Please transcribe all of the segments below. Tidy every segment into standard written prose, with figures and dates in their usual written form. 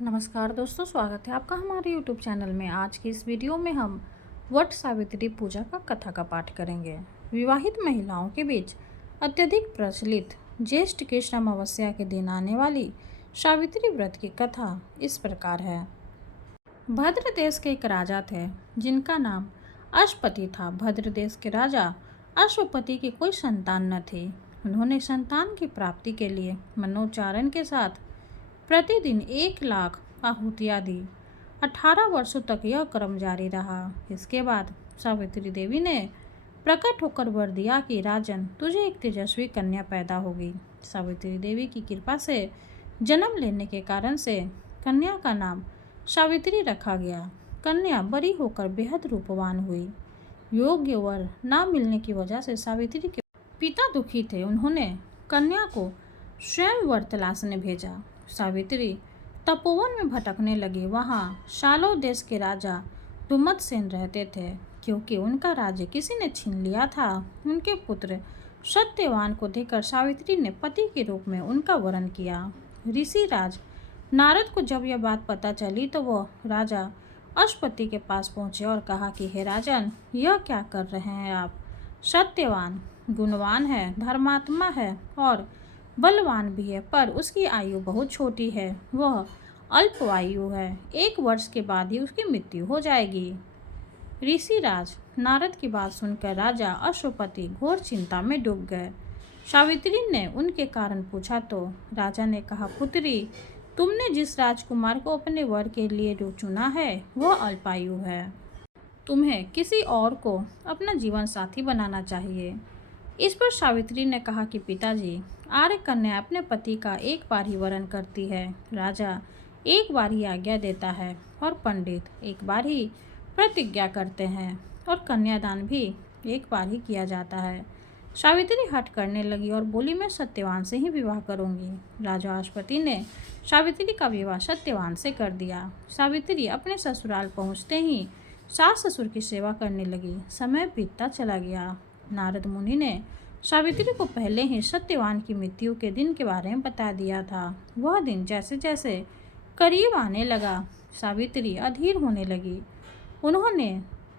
नमस्कार दोस्तों, स्वागत है आपका हमारे YouTube चैनल में। आज की इस वीडियो में हम वट सावित्री पूजा का कथा का पाठ करेंगे। विवाहित महिलाओं के बीच अत्यधिक प्रचलित ज्येष्ठ कृष्ण अमावस्या के दिन आने वाली सावित्री व्रत की कथा इस प्रकार है। भद्र देश के एक राजा थे जिनका नाम अश्वपति था। भद्र देश के राजा अश्वपति की कोई संतान न थी। उन्होंने संतान की प्राप्ति के लिए मनोचारण के साथ प्रतिदिन 1,00,000 आहुतियाँ दी। 18 वर्षों तक यह क्रम जारी रहा। इसके बाद सावित्री देवी ने प्रकट होकर वर दिया कि राजन, तुझे एक तेजस्वी कन्या पैदा होगी। सावित्री देवी की कृपा से जन्म लेने के कारण से कन्या का नाम सावित्री रखा गया। कन्या बड़ी होकर बेहद रूपवान हुई। योग्य वर ना मिलने की वजह से सावित्री के पिता दुखी थे। उन्होंने कन्या को स्वयं वर तलाशने भेजा। सावित्री तपोवन में भटकने लगी। वहाँ शालो देश के राजा दुमतसेन रहते थे। क्योंकि उनका राज्य किसी ने छीन लिया था, उनके पुत्र सत्यवान को देखकर सावित्री ने पति के रूप में उनका वरण किया। ऋषि राज नारद को जब यह बात पता चली तो वह राजा अश्वपति के पास पहुँचे और कहा कि हे राजन, यह क्या कर रहे हैं आप? सत्यवान गुणवान है, धर्मात्मा है और बलवान भी है, पर उसकी आयु बहुत छोटी है। वह अल्पवायु है। 1 वर्ष के बाद ही उसकी मृत्यु हो जाएगी। ऋषिराज नारद की बात सुनकर राजा अश्वपति घोर चिंता में डूब गए। सावित्री ने उनके कारण पूछा तो राजा ने कहा, पुत्री, तुमने जिस राजकुमार को अपने वर के लिए चुना है वह अल्पायु है। तुम्हें किसी और को अपना जीवन साथी बनाना चाहिए। इस पर सावित्री ने कहा कि पिताजी, आर्य कन्या अपने पति का एक बार ही वरण करती है। राजा एक बार ही आज्ञा देता है और पंडित एक बार ही प्रतिज्ञा करते हैं और कन्यादान भी एक बार ही किया जाता है। सावित्री हट करने लगी और बोली, मैं सत्यवान से ही विवाह करूंगी। राजा अश्वपति ने सावित्री का विवाह सत्यवान से कर दिया। सावित्री अपने ससुराल पहुंचते ही सास ससुर की सेवा करने लगी। समय बीतता चला गया। नारद मुनि ने सावित्री को पहले ही सत्यवान की मृत्यु के दिन के बारे में बता दिया था। वह दिन जैसे जैसे करीब आने लगा, सावित्री अधीर होने लगी। उन्होंने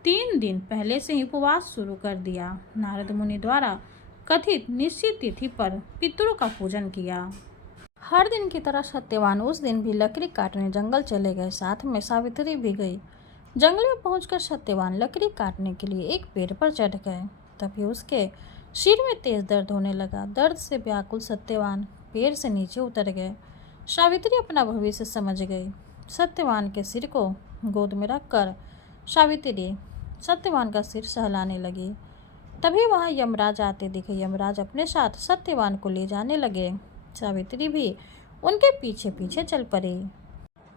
3 दिन पहले से ही उपवास शुरू कर दिया। नारद मुनि द्वारा कथित निश्चित तिथि पर पितरों का पूजन किया। हर दिन की तरह सत्यवान उस दिन भी लकड़ी काटने जंगल चले गए। साथ में सावित्री भी गई। जंगल में पहुंचकर सत्यवान लकड़ी काटने के लिए एक पेड़ पर चढ़ गए। तभी उसके सिर में तेज दर्द होने लगा। दर्द से व्याकुल सत्यवान पेड़ से नीचे उतर गए। सावित्री अपना भविष्य समझ गई। सत्यवान के सिर को गोद में रखकर सावित्री सत्यवान का सिर सहलाने लगी। तभी वहाँ यमराज आते दिखे। यमराज अपने साथ सत्यवान को ले जाने लगे। सावित्री भी उनके पीछे पीछे चल पड़ी।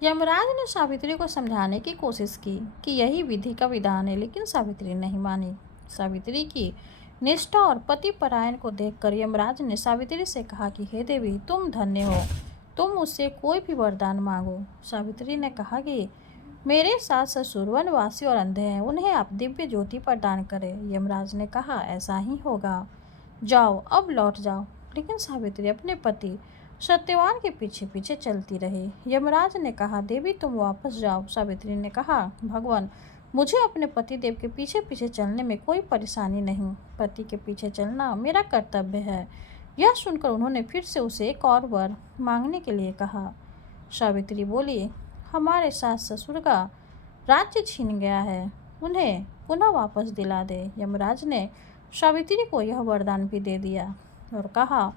यमराज ने सावित्री को समझाने की कोशिश की कि यही विधि का विधान है, लेकिन सावित्री नहीं मानी। सावित्री की निष्ठा और पति परायण को देखकर यमराज ने सावित्री से कहा कि हे देवी, तुम धन्य हो, तुम मुझसे कोई भी वरदान मांगो। सावित्री ने कहा कि मेरे सास ससुर वनवासी और अंधे हैं, उन्हें आप दिव्य ज्योति प्रदान करें। यमराज ने कहा, ऐसा ही होगा, जाओ अब लौट जाओ। लेकिन सावित्री अपने पति सत्यवान के पीछे पीछे चलती रही। यमराज ने कहा, देवी तुम वापस जाओ। सावित्री ने कहा, भगवान, मुझे अपने पति देव के पीछे पीछे चलने में कोई परेशानी नहीं। पति के पीछे चलना मेरा कर्तव्य है। यह सुनकर उन्होंने फिर से उसे एक और वर मांगने के लिए कहा। सावित्री बोली, हमारे सास ससुर का राज्य छीन गया है, उन्हें पुनः वापस दिला दे। यमराज ने सावित्री को यह वरदान भी दे दिया और कहा,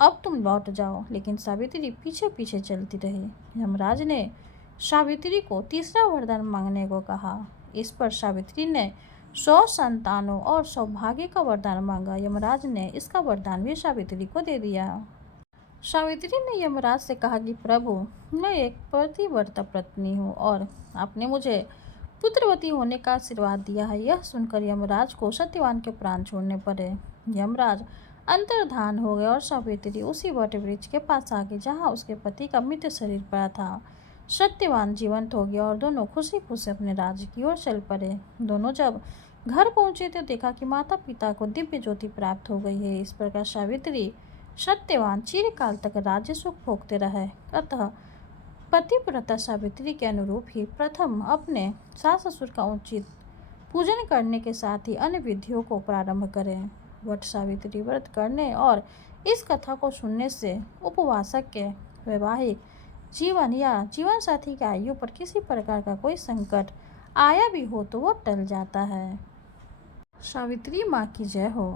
अब तुम लौट जाओ। लेकिन सावित्री पीछे पीछे चलती रही। यमराज ने सावित्री को तीसरा वरदान मांगने को कहा। इस पर सावित्री ने 100 संतानों और सौभाग्य का वरदान मांगा। यमराज ने इसका वरदान भी सावित्री को दे दिया। सावित्री ने यमराज से कहा कि प्रभु, मैं एक पतिव्रता पत्नी हूँ और आपने मुझे पुत्रवती होने का आशीर्वाद दिया है। यह सुनकर यमराज को सत्यवान के प्राण छोड़ने पड़े। यमराज अंतर्धान हो गए और सावित्री उसी वट वृक्ष के पास आ गई जहाँ उसके पति का मृत शरीर पड़ा था। सत्यवान जीवंत हो गया और दोनों खुशी खुशी अपने राज्य की ओर चल पड़े। दोनों जब घर पहुंचे तो देखा कि माता पिता को दिव्य ज्योति प्राप्त हो गई है। इस प्रकार सावित्री सत्यवान चिरकाल तक राज्य सुख भोगते रहे। अतः पतिव्रता सावित्री के अनुरूप ही प्रथम अपने सास ससुर का उचित पूजन करने के साथ ही अन्य विधियों को प्रारंभ करें। वट सावित्री व्रत करने और इस कथा को सुनने से उपवासक के वैवाहिक जीवन या जीवन साथी की आयु पर किसी प्रकार का कोई संकट आया भी हो तो वो टल जाता है। सावित्री माँ की जय हो।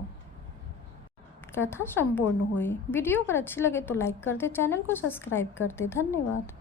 कथा संपूर्ण हुई। वीडियो अगर अच्छी लगे तो लाइक कर दे, चैनल को सब्सक्राइब कर दे। धन्यवाद।